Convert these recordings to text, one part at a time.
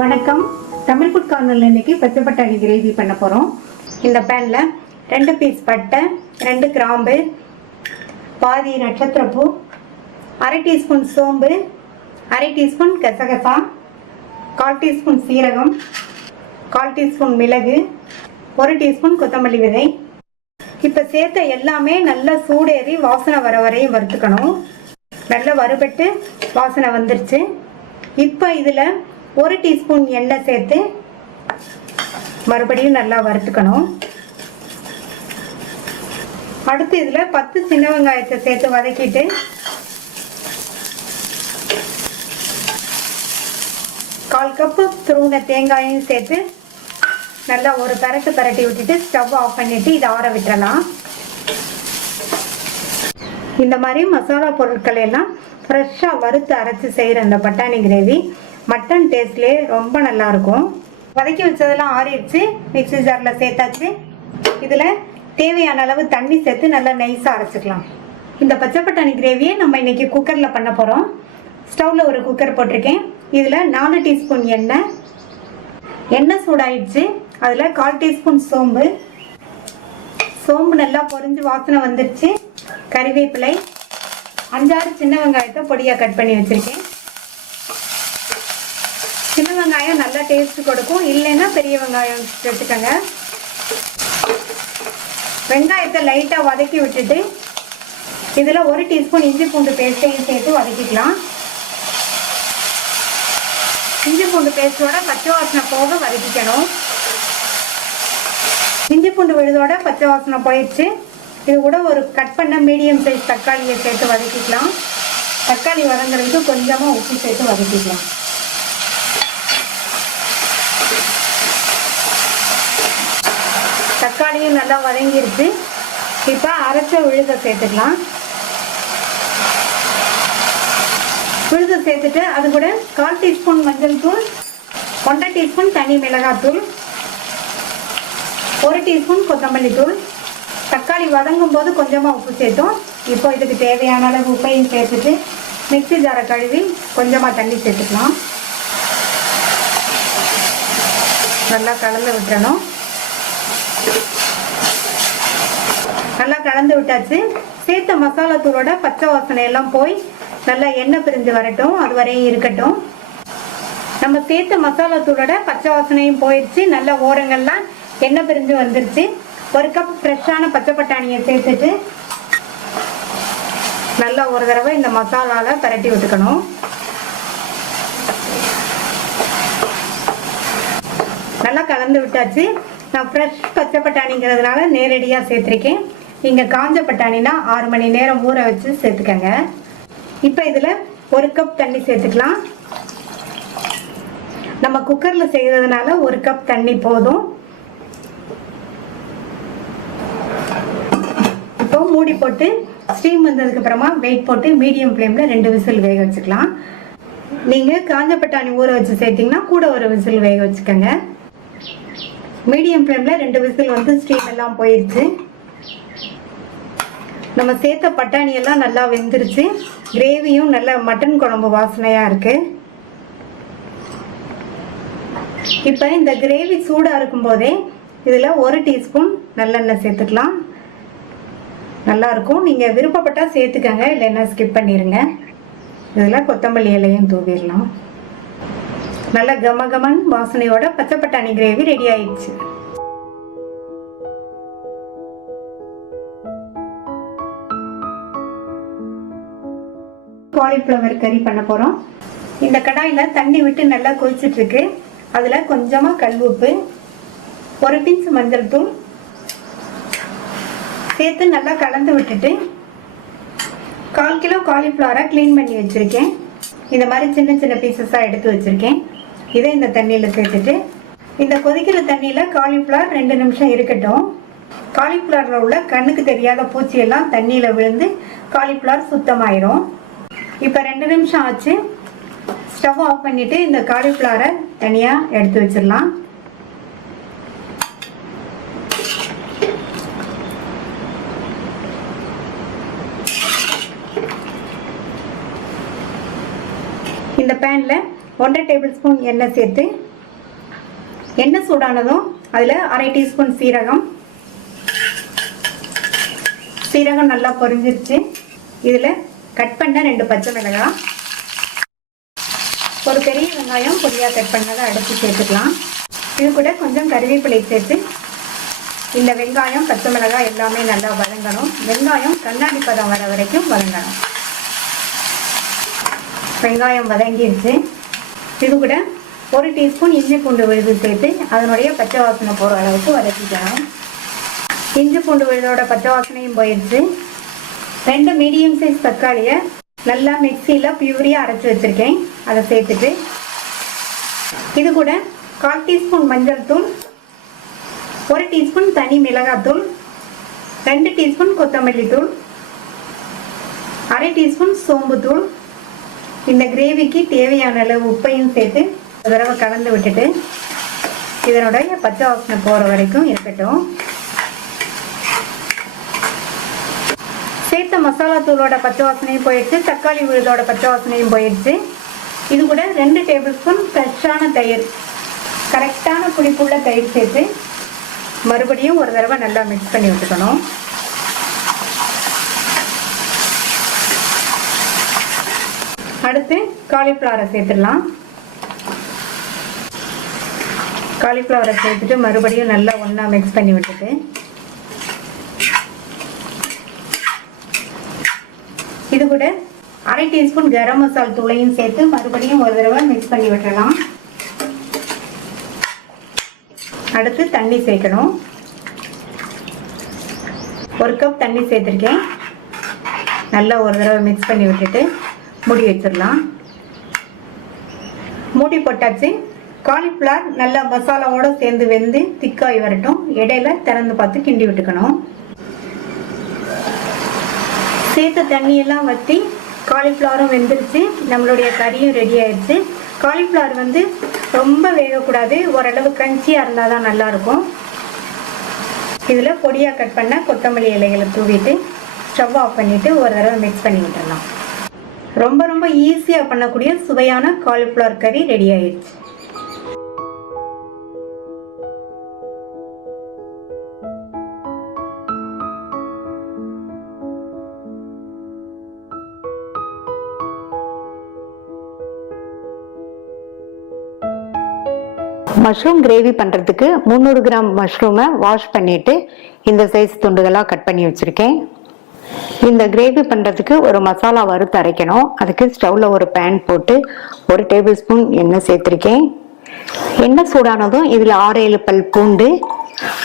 வணக்கம். தமிழ் ஃபுட் கார்னர்ல இன்னைக்கு பச்சை பட்டாணி கிரேவி பண்ண போறோம். இந்த பேன்ல 2 பீஸ் பட்டை, 2 கிராம்பு, பாதி நட்சத்திரப்பூ, 1/2 டீஸ்பூன் சோம்பு, 1/2 டீஸ்பூன் கசகசா, 1/4 டீஸ்பூன் சீரகம், 1/4 டீஸ்பூன் மிளகு, 1 டீஸ்பூன் கொத்தமல்லி விதை. இப்ப சேர்த்த எல்லாமே நல்லா சூடேறி வாசனை வர வரையும் வறுத்துக்கணும். நல்லா வறுபட்டு வாசனை வந்துருச்சு. இப்போ இதுல 1 டீஸ்பூன் எண்ணெய் சேர்த்து மறுபடியும் நல்லா வறுத்துக்கணும். அடுத்து இதுல 10 சின்ன வெங்காயத்தை சேர்த்து வதக்கிட்டு 1/4 கப்பு துருவின தேங்காயும் சேர்த்து நல்லா ஒரு பரட்டி விட்டுட்டு ஸ்டவ் ஆஃப் பண்ணிட்டு இதை ஆற விட்டுறலாம். இந்த மாதிரி மசாலா பொருட்கள் எல்லாம் ஃப்ரெஷ்ஷாக வறுத்து அரைச்சி செய்கிற இந்த பட்டாணி கிரேவி மட்டன் டேஸ்ட்லேயே ரொம்ப நல்லா இருக்கும். வதக்கி வச்சதெல்லாம் ஆறிடுச்சு. மிக்ஸி ஜாரில் சேர்த்தாச்சு. இதில் தேவையான அளவு தண்ணி சேர்த்து நல்லா நைஸாக அரைச்சிக்கலாம். இந்த பச்சை பட்டாணி கிரேவியை நம்ம இன்னைக்கு குக்கரில் பண்ண போகிறோம். ஸ்டவ்வில் ஒரு குக்கர் போட்டிருக்கேன். இதில் 4 டீஸ்பூன் எண்ணெய் சூடாயிடுச்சு. அதில் 1/4 டீஸ்பூன் சோம்பு நல்லா பொரிஞ்சு வாசனை வந்துருச்சு. கறிவேப்பிலை, 5-6 சின்ன வெங்காயத்தை பொடியாக கட் பண்ணி வச்சுருக்கேன். சின்ன வெங்காயம் நல்லா டேஸ்ட் கொடுக்கும். இல்லைன்னா பெரிய வெங்காயம் எடுத்துக்கோங்க. வெங்காயத்தை லைட்டாக வதக்கி விட்டுட்டு இதில் 1 டீஸ்பூன் இஞ்சி பூண்டு பேஸ்ட்டையும் சேர்த்து வதக்கிக்கலாம். இஞ்சி பூண்டு பேஸ்டோட பச்சை வாசனை போக வதக்கிக்கணும். இஞ்சி பூண்டு விழுதோட பச்சை வாசனை போயிடுச்சு. இது கூட ஒரு கட் பண்ண மீடியம் சைஸ் தக்காளியை சேர்த்து வதக்கிக்கலாம். தக்காளி வதங்குறதுக்கு கொஞ்சமாக உப்பு சேர்த்து வதக்கிக்கலாம். தக்காளியும் நல்லா வதங்கிருச்சு. இப்போ அரைச்ச விழுதை சேர்த்துக்கலாம். விழுதை சேர்த்துட்டு அது கூட 1/4 டீஸ்பூன் மஞ்சள் தூள், 1/2 டீஸ்பூன் தனி மிளகாத்தூள், 1 டீஸ்பூன் கொத்தமல்லி தூள். தக்காளி வதங்கும் போது கொஞ்சமாக உப்பு சேர்த்தோம். இப்போ இதுக்கு தேவையான அளவு உப்பையும் சேர்த்துட்டு மிக்ஸி ஜாரை கழுவி கொஞ்சமாக தண்ணி சேர்த்துக்கலாம். நல்லா கலந்து விட்டுறணும். நல்லா கலந்து விட்டாச்சு. சேர்த்த மசாலா தூளோட பச்சை வாசனை எல்லாம் போய் நல்லா எண்ணெய் பிரிஞ்சு வரட்டும். அது வரையும் இருக்கட்டும். நம்ம சேர்த்த மசாலா தூளோட பச்சை வாசனையும் போயிடுச்சு. நல்ல ஓரங்கள்லாம் எண்ணெய் பிரிஞ்சு வந்துருச்சு. 1 கப் ஃப்ரெஷ்ஷான பச்சை பட்டாணியை சேர்த்துட்டு நல்லா ஒரு தடவை இந்த மசாலாவில் பரட்டி விட்டுக்கணும். நல்லா கலந்து விட்டாச்சு. நான் ஃப்ரெஷ் பச்சை பட்டாணிங்கிறதுனால நேரடியாக சேர்த்துருக்கேன். நீங்கள் காஞ்ச பட்டாணினா 6 மணி நேரம் ஊற வச்சு சேர்த்துக்கங்க. இப்போ இதில் 1 கப் தண்ணி சேர்த்துக்கலாம். நம்ம குக்கரில் செய்கிறதுனால 1 கப் தண்ணி போதும். இப்போ மூடி போட்டு ஸ்டீம் வந்ததுக்கு அப்புறமா வெயிட் போட்டு மீடியம் ஃப்ளேமில் 2 விசில் வேக வச்சுக்கலாம். நீங்கள் காஞ்ச பட்டாணி ஊற வச்சு சேர்த்திங்கன்னா கூட ஒரு விசில் வேக வச்சுக்கோங்க. மீடியம் ஃப்ளேமில் 2 விசில் வந்து ஸ்டீம் எல்லாம் போயிடுச்சு. நம்ம சேர்த்த பட்டாணி எல்லாம் நல்லா வெந்துருச்சு. கிரேவியும் நல்ல மட்டன் குழம்பு வாசனையாக இருக்கு. இப்போ இந்த கிரேவி சூடாக இருக்கும் போதே இதில் 1 டீஸ்பூன் நல்லெண்ணெய் சேர்த்துக்கலாம். நல்லா இருக்கும். நீங்கள் விருப்பப்பட்டால் சேர்த்துக்கங்க, இல்லைன்னா ஸ்கிப் பண்ணிடுங்க. இதில் கொத்தமல்லி இலையும் தூவிடலாம். நல்ல கமகமன் வாசனையோட பச்சை பட்டாணி கிரேவி ரெடி ஆயிடுச்சு. காலிஃப்ளவர் கறி பண்ண போகிறோம். இந்த கடாயில் தண்ணி விட்டு நல்லா கொதிச்சுட்டு இருக்கு. அதில் கொஞ்சமாக கல் உப்பு, 1 பிஞ்ச் மஞ்சள் தூள் சேர்த்து நல்லா கலந்து விட்டுட்டு 1/4 கிலோ காலிஃப்ளவரை க்ளீன் பண்ணி வச்சுருக்கேன். இந்த மாதிரி சின்ன சின்ன பீசஸாக எடுத்து வச்சுருக்கேன். இதை இந்த தண்ணியில் சேர்த்துட்டு இந்த கொதிக்கிற தண்ணியில் காலிஃப்ளவர் 2 நிமிஷம் இருக்கட்டும். காலிஃப்ளவரில் உள்ள கண்ணுக்கு தெரியாத பூச்சியெல்லாம் தண்ணியில் விழுந்து காலிஃப்ளவர் சுத்தமாயிரும். இப்போ 2 நிமிஷம் ஆச்சு. ஸ்டவ் ஆஃப் பண்ணிவிட்டு இந்த காலிஃப்ளவரை தனியாக எடுத்து வச்சிடலாம். இந்த பேனில் 1.5 டேபிள் ஸ்பூன் எண்ணெய் சேர்த்து எண்ணெய் சூடானதும் அதில் 1/2 டீஸ்பூன் சீரகம் நல்லா பொரிஞ்சிருச்சு. இதில் கட் பண்ண 2 பச்சை மிளகாய், ஒரு பெரிய வெங்காயம் பொடியாக கட் பண்ணதை அடுத்து சேர்த்துக்கலாம். இது கூட கொஞ்சம் கறிவேப்பிலை சேர்த்து இந்த வெங்காயம் பச்சை மிளகாய் எல்லாமே நல்லா வதங்கணும். வெங்காயம் கண்ணாடி பதம் வர வரைக்கும் வதங்கணும். வெங்காயம் வதங்கிடுச்சு. இது கூட 1 டீஸ்பூன் இஞ்சி பூண்டு விழுது சேர்த்து அதனுடைய பச்சை வாசனை போகிற அளவுக்கு வதக்கிக்கணும். இஞ்சி பூண்டு விழுதோட பச்சை வாசனையும் போயிடுச்சு. 2 மீடியம் சைஸ் தக்காளியை நல்லா மிக்சியில் பியூரியாக அரைச்சி வச்சுருக்கேன். அதை சேர்த்துட்டு இது கூட 1/4 டீஸ்பூன் மஞ்சள் தூள், 1 டீஸ்பூன் தனி மிளகாத்தூள், 2 டீஸ்பூன் கொத்தமல்லி தூள், 1/2 டீஸ்பூன் சோம்புத்தூள், இந்த கிரேவிக்கு தேவையான அளவு உப்பையும் சேர்த்து ஒரு தடவை கலந்து விட்டுட்டு இதனுடைய பச்சை வாசனை போகிற வரைக்கும் இருக்கட்டும். சேர்த்த மசாலா தூளோட பச்சை வாசனையும் போயிடுச்சு, தக்காளி விழுதோட பச்சை வாசனையும் போயிடுச்சு. இது கூட 2 டேபிள் ஸ்பூன் ஃப்ரெஷ்ஷான தயிர், கரெக்டான புளிப்புள்ள தயிர் சேர்த்து மறுபடியும் ஒரு தடவை நல்லா மிக்ஸ் பண்ணி விட்டுக்கணும். அடுத்து காலிஃப்ளவரை சேர்த்துடலாம். காலிஃப்ளவரை சேர்த்துட்டு மறுபடியும் நல்லா ஒன்றா மிக்ஸ் பண்ணி விட்டுட்டு இது கூட 1/2 டீஸ்பூன் கரம் மசாலா தூளையும் சேர்த்து மறுபடியும் ஒரு தடவை மிக்ஸ் பண்ணி விட்டுடலாம். அடுத்து தண்ணி சேர்க்கணும். 1 கப் தண்ணி சேர்த்துருக்கேன். நல்லா ஒரு தடவை மிக்ஸ் பண்ணி விட்டுட்டு மூடி வச்சிடலாம். மூடி போட்டாச்சு. காலிஃப்ளவர் நல்லா மசாலாவோடு சேர்ந்து வெந்து திக்காய் வரட்டும். இடையில திறந்து பார்த்து கிண்டி விட்டுக்கணும். சேர்த்த தண்ணியெல்லாம் வற்றி காலிஃப்ளவரும் வெந்துருச்சு. நம்மளுடைய கறியும் ரெடி ஆயிடுச்சு. காலிஃப்ளவர் ரொம்ப வேகக்கூடாது, ஓரளவு கிரன்ச்சியாக இருந்தால் தான் நல்லாயிருக்கும். இதில் பொடியாக கட் பண்ண கொத்தமல்லி இலைகளை தூவிட்டு ஸ்டவ் ஆஃப் பண்ணிவிட்டு ஒரு தடவை மிக்ஸ் பண்ணி விட்டுடலாம். ரொம்ப ரொம்ப ஈஸியாக பண்ணக்கூடிய சுவையான காலிஃப்ளவர் கறி ரெடி ஆயிடுச்சு. மஷ்ரூம் கிரேவி பண்ணுறதுக்கு 300 கிராம் மஷ்ரூமை வாஷ் பண்ணிவிட்டு இந்த சைஸ் துண்டுகளாக கட் பண்ணி வச்சுருக்கேன். இந்த கிரேவி பண்ணுறதுக்கு ஒரு மசாலா வறுத்து அரைக்கணும். அதுக்கு ஸ்டவ்வில் ஒரு பேன் போட்டு 1 டேபிள் ஸ்பூன் எண்ணெய் சேர்த்துருக்கேன். எண்ணெய் சூடானதும் இதில் 6-7 பல் பூண்டு,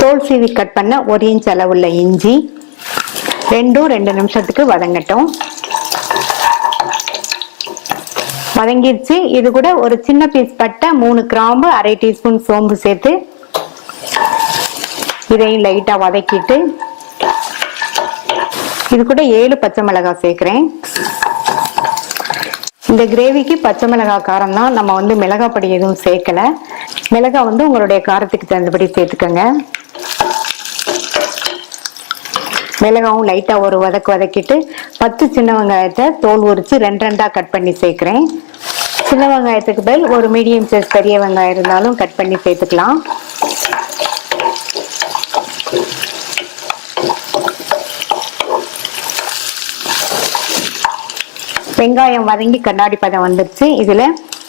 தோல் சீவி கட் பண்ண 1 இன்ச் அளவுள்ள இஞ்சி 2 நிமிஷத்துக்கு வதங்கட்டும். வதங்கிடுச்சு. இது கூட ஒரு சின்ன பீஸ் பட்டை, 3 கிராம்பு, 1/2 டீஸ்பூன் சோம்பு சேர்த்து இதையும் லைட்டா வதக்கிட்டு இது கூட 7 பச்சை மிளகாய் சேர்க்கிறேன். இந்த கிரேவிக்கு பச்சை மிளகாய் காரம் தான், நம்ம மிளகாய் பொடி எதுவும் சேர்க்கல. மிளகாய் உங்களுடைய காரத்துக்கு தகுந்தபடி சேர்த்துக்கோங்க. மிளகாவும் லைட்டா ஒரு வதக்கிட்டு 10 சின்ன வெங்காயத்தை தோல் உரிச்சு 2 கட் பண்ணி சேர்க்கிறேன். சின்ன வெங்காயத்துக்கு பதில் ஒரு மீடியம் சைஸ் பெரிய வெங்காயம் இருந்தாலும் கட் பண்ணி சேர்த்துக்கலாம். வெங்காயம் வதங்கி கண்ணாடி பதம் வந்துருச்சு. இதுல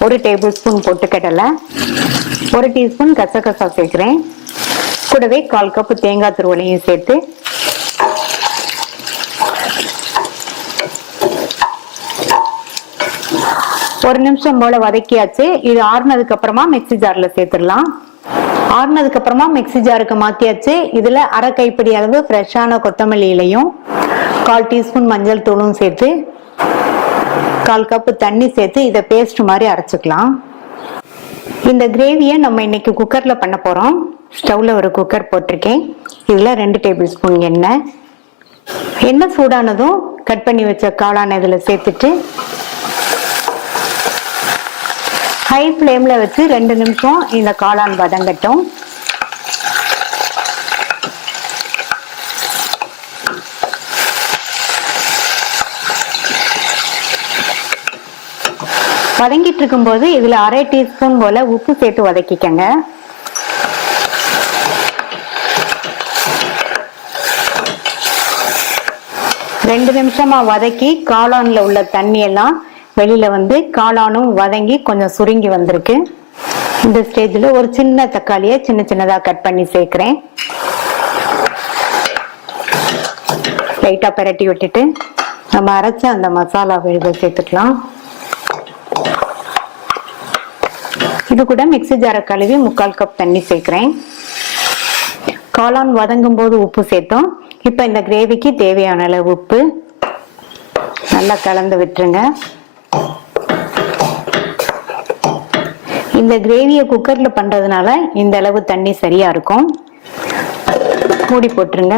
1 டேபிள் ஸ்பூன் பொட்டுக்கடலை, 1 டீஸ்பூன் கசகசா சேர்க்கிறேன். கூடவே 1/4 கப் தேங்காய் துருவலையும் சேர்த்து ஒரு நிமிஷம் போல வதக்கியாச்சு. இது ஆறுனதுக்கு அப்புறமா மிக்ஸி ஜார்ல சேர்த்துடலாம். ஆறுனதுக்கு அப்புறமா மிக்ஸி ஜாருக்கு மாத்தியாச்சு. இதுல 1/2 கைப்பிடி அளவு ஃப்ரெஷ்ஷான கொத்தமல்லி இலையும் 1/4 டீஸ்பூன் மஞ்சள் தூளும் சேர்த்து 1/4 கப் தண்ணி சேர்த்து இதை பேஸ்ட் மாதிரி அரைச்சுக்கலாம். இந்த கிரேவியை நம்ம இன்னைக்கு குக்கர்ல பண்ண போறோம். ஸ்டவ்ல ஒரு குக்கர் போட்டிருக்கேன். இதுல 2 டேபிள் ஸ்பூன் எண்ணெய் சூடானதும் கட் பண்ணி வச்ச காளான் இதுல சேர்த்துட்டு ஹை ஃப்ளேம்ல வச்சு 2 நிமிஷம் இந்த காளான் வதங்கட்டும். வதங்கிட்டு இருக்கும்போது இதுல 1/2 டீஸ்பூன் போல உப்பு சேர்த்து வதக்கிக்கங்க. 2 நிமிஷமா வதக்கி காளான்ல உள்ள தண்ணி எல்லாம் வெளியில வந்து காளானும் வதங்கி கொஞ்சம் சுருங்கி வந்திருக்கு. இந்த ஸ்டேஜ்ல ஒரு சின்ன தக்காளியை சின்ன சின்னதா கட் பண்ணி சேர்க்கிறேன். லைட்டா பிரட்டி விட்டுட்டு நம்ம அரைச்ச அந்த மசாலா விழுத சேர்த்துக்கலாம். இது கூட மிக்ஸி ஜார கழுவி 3/4 கப் தண்ணி சேர்க்கிறேன். காளான் வதங்கும் போது உப்பு சேர்த்தோம். இப்ப இந்த கிரேவிக்கு தேவையான அளவு உப்பு நல்லா கலந்து விட்டுருங்க. இந்த கிரேவியை குக்கர்ல பண்றதுனால இந்த அளவு தண்ணி சரியா இருக்கும். மூடி போட்டுருங்க.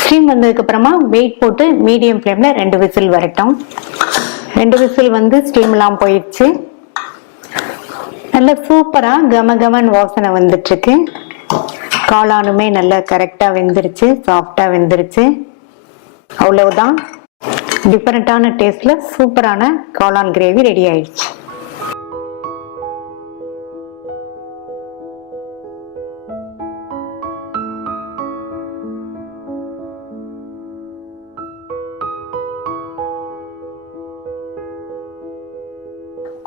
ஸ்டீம் வந்ததுக்கு அப்புறமா வெயிட் போட்டு மீடியம் ஃப்ளேம்ல 2 விசில் வரட்டும். 2 விசில் வந்து ஸ்டீம் எல்லாம் போயிடுச்சு. நல்ல சூப்பரா கமகமன் வாசனை வந்துட்டு இருக்கு. காளானுமே நல்லா கரெக்டா வெந்துருச்சு, சாஃப்டா வெந்துருச்சு. அவ்வளவுதான், டிஃபரெண்டான டேஸ்ட்ல சூப்பரான காளான் கிரேவி ரெடி ஆயிடுச்சு.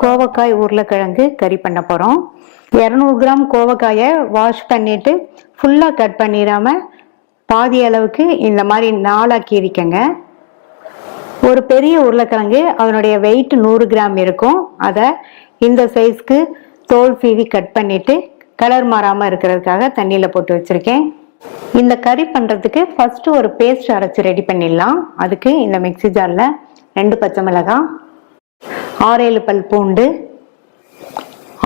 கோவக்காய் உருளைக்கிழங்கு கறி பண்ண போறோம். 200 கிராம் கோவக்காயை வாஷ் பண்ணிட்டு ஃபுல்லா கட் பண்ணிடாம பாதி அளவுக்கு இந்த மாதிரி 4 கீறிக்கங்க. ஒரு பெரிய உருளைக்கிழங்கு அதனுடைய வெயிட் 100 கிராம் இருக்கும். அதை இந்த சைஸ்க்கு தோல் சீவி கட் பண்ணிட்டு கலர் மாறாம இருக்கிறதுக்காக தண்ணியில போட்டு வச்சிருக்கேன். இந்த கறி பண்றதுக்கு ஃபர்ஸ்ட் ஒரு பேஸ்ட் அரைச்சு ரெடி பண்ணிடலாம். அதுக்கு இந்த மிக்ஸி ஜார்ல 2 பச்சை மிளகாய், 6-7 பல் பூண்டு,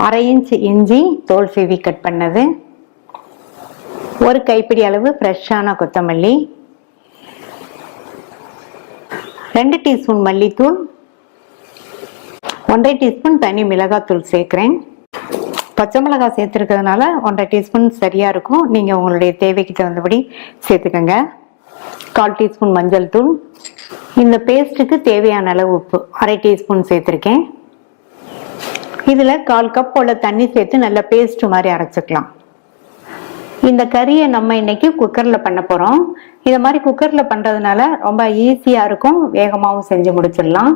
1/2 இன்ச் இஞ்சி தோல் சீவி கட் பண்ணது, ஒரு கைப்பிடி அளவு ஃப்ரெஷ்ஷான கொத்தமல்லி, 2 டீஸ்பூன் மல்லித்தூள், 1/2 டீஸ்பூன் தனி மிளகாத்தூள் சேர்க்கிறேன். பச்சை மிளகாய் சேர்த்துருக்கிறதுனால 1/2 டீஸ்பூன் சரியா இருக்கும். நீங்க உங்களுடைய தேவைக்கு தகுந்தபடி சேர்த்துக்கங்க. 1/4 டீஸ்பூன் மஞ்சள் தூள், இந்த பேஸ்ட்டுக்கு தேவையான அளவு உப்பு 1/2 டீஸ்பூன் சேர்த்திருக்கேன். இதுல 1/4 கப் போல தண்ணி சேர்த்து நல்ல பேஸ்ட் மாதிரி அரைச்சுக்கலாம். இந்த கறியை நம்ம இன்னைக்கு குக்கர்ல பண்ண போறோம். இதை மாதிரி குக்கர்ல பண்றதுனால ரொம்ப ஈஸியா இருக்கும், வேகமாகவும் செஞ்சு முடிச்சிடலாம்.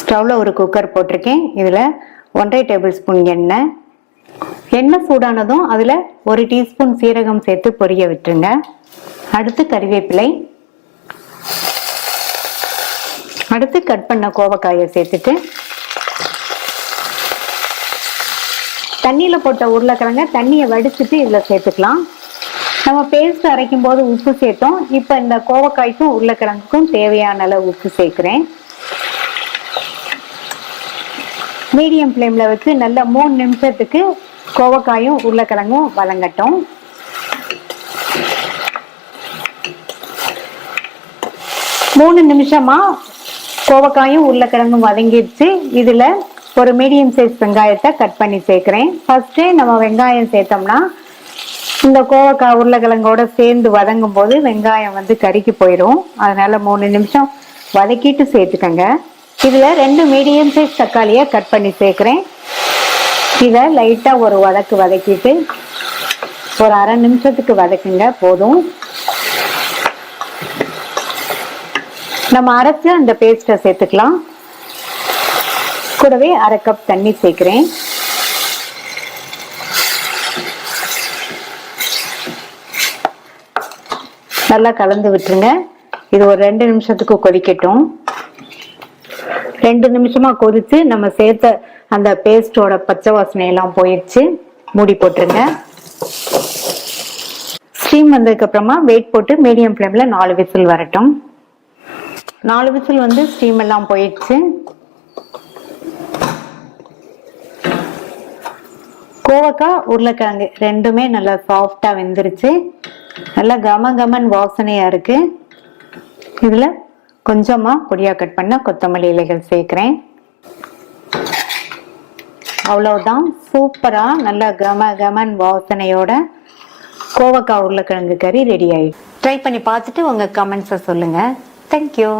ஸ்டவ்ல ஒரு குக்கர் போட்டிருக்கேன். இதுல 1/2 டேபிள் ஸ்பூன் எண்ணெய். எண்ணெய் சூடானதும் அதுல 1 டீஸ்பூன் சீரகம் சேர்த்து பொரிய விட்டுருங்க. அடுத்து கறிவேப்பிலை, அடுத்து கட் பண்ண கோவக்காயை சேர்த்துட்டு தண்ணியில போட்ட உருளைக்கிழங்க தண்ணியை வடிச்சிட்டு இதுல சேர்த்துக்கலாம். நம்ம பேஸ்ட் அரைக்கும் போது உப்பு சேர்த்தோம். இப்ப இந்த கோவக்காய்க்கும் உருளைக்கிழங்குக்கும் தேவையான அளவு உப்பு சேர்க்கிறேன். மீடியம் ஃப்ளேம்ல வச்சு நல்லா 3 நிமிஷத்துக்கு கோவக்காயும் உருளைக்கிழங்கும் வதங்கட்டும். மூணு நிமிஷமா கோவக்காயும் உருளைக்கிழங்கும் வதங்கிடுச்சு. இதுல ஒரு மீடியம் சைஸ் வெங்காயத்தை கட் பண்ணி சேர்க்கிறேன். ஃபர்ஸ்டே நம்ம வெங்காயம் சேர்த்தோம்னா இந்த கோவக்காய் உருளைக்கிழங்கோட சேர்ந்து வதங்கும் போது வெங்காயம் வந்து கருகி போயிடும். அதனால 3 நிமிஷம் வதக்கிட்டு சேர்த்துக்கங்க. இதுல 2 மீடியம் சைஸ் தக்காளியை கட் பண்ணி சேர்க்கிறேன். இதை லைட்டா ஒரு வதக்கிட்டு ஒரு 1/2 நிமிஷத்துக்கு வதக்குங்க போதும். நம்ம அரைச்சு அந்த பேஸ்ட்டை சேர்த்துக்கலாம். கூடவே 1/2 கப் தண்ணி சேர்க்கிறேன். நல்லா கலந்து விட்டுருங்க. இது ஒரு 2 நிமிஷத்துக்கு கொதிக்கட்டும். 2 நிமிஷமா கொதிச்சு நம்ம சேர்த்த அந்த பேஸ்டோட பச்சை வாசனை எல்லாம் போயிடுச்சு. மூடி போட்டுருங்க. ஸ்டீம் வந்ததுக்கு அப்புறமா வெயிட் போட்டு மீடியம் ஃப்ளேம்ல 4 விசில் வரட்டும். 4 விசில் வந்து ஸ்டீம் எல்லாம் போயிடுச்சு. கோவக்காய் உருளைக்கிழங்கு ரெண்டுமே நல்லா சாஃப்டா வெந்துருச்சு. நல்லா கமகமன் வாசனையா இருக்கு. இதுல கொஞ்சமா பொடியா கட் பண்ண கொத்தமல்லி இலைகள் சேர்க்கிறேன். அவ்வளவுதான், சூப்பரா நல்ல கமகமன் வாசனையோட கோவக்காய் உருளைக்கிழங்கு கறி ரெடி ஆயிடுச்சு. ட்ரை பண்ணி பார்த்துட்டு உங்க கமெண்ட்ஸை சொல்லுங்க. தேங்க்யூ.